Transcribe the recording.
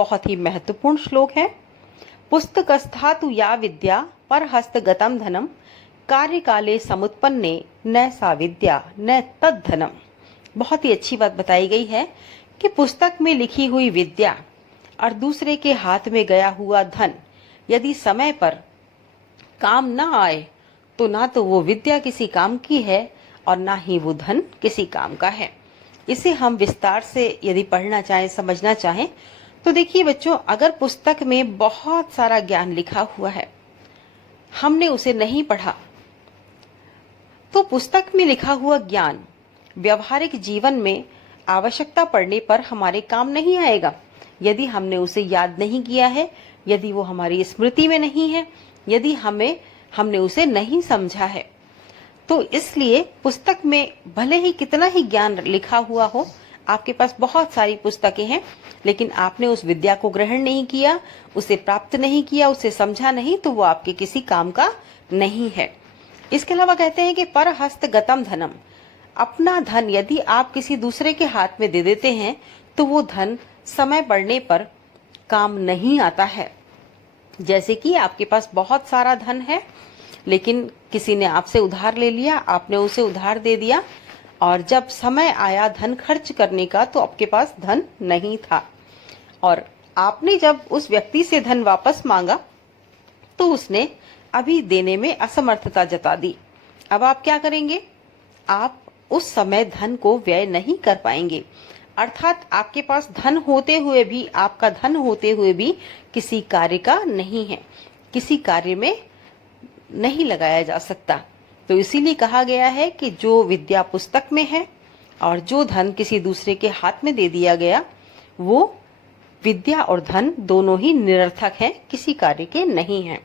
बहुत ही महत्वपूर्ण श्लोक है। पुस्तकस्थातु या विद्या पर हस्तगतम धनम कार्य काले समुत्पन्ने न सा विद्या न तद धनम। बहुत ही अच्छी बात बताई गई है कि पुस्तक में लिखी हुई विद्या और दूसरे के हाथ में गया हुआ धन यदि समय पर काम ना आए तो ना तो वो विद्या किसी काम की है और ना ही वो धन किसी काम का है। इसे हम विस्तार से यदि पढ़ना चाहें, समझना चाहें तो देखिए बच्चों, अगर पुस्तक में बहुत सारा ज्ञान लिखा हुआ है, हमने उसे नहीं पढ़ा, तो पुस्तक में लिखा हुआ ज्ञान व्यवहारिक जीवन में आवश्यकता पड़ने पर हमारे काम नहीं आएगा। यदि हमने उसे याद नहीं किया है, यदि वो हमारी स्मृति में नहीं है, यदि हमने उसे नहीं समझा है, तो इसलिए पुस्तक में भले ही कितना ही ज्ञान लिखा हुआ हो, आपके पास बहुत सारी पुस्तकें हैं, लेकिन आपने उस विद्या को ग्रहण नहीं किया, उसे प्राप्त नहीं किया, उसे समझा नहीं, तो वो आपके किसी काम का नहीं है। इसके अलावा कहते हैं कि पर हस्तगतम धनम, अपना धन यदि आप किसी दूसरे के हाथ में दे देते हैं तो वो धन समय बढ़ने पर काम नहीं आता है। जैसे कि आपके पास बहुत सारा धन है, लेकिन किसी ने आपसे उधार ले लिया, आपने उसे उधार दे दिया और जब समय आया धन खर्च करने का तो आपके पास धन नहीं था, और आपने जब उस व्यक्ति से धन वापस मांगा तो उसने अभी देने में असमर्थता जता दी। अब आप क्या करेंगे? आप उस समय धन को व्यय नहीं कर पाएंगे। अर्थात आपके पास धन होते हुए भी, आपका धन होते हुए भी किसी कार्य का नहीं है, किसी कार्य में नहीं लगाया जा सकता। तो इसीलिए कहा गया है कि जो विद्या पुस्तक में है और जो धन किसी दूसरे के हाथ में दे दिया गया, वो विद्या और धन दोनों ही निरर्थक हैं, किसी कार्य के नहीं हैं।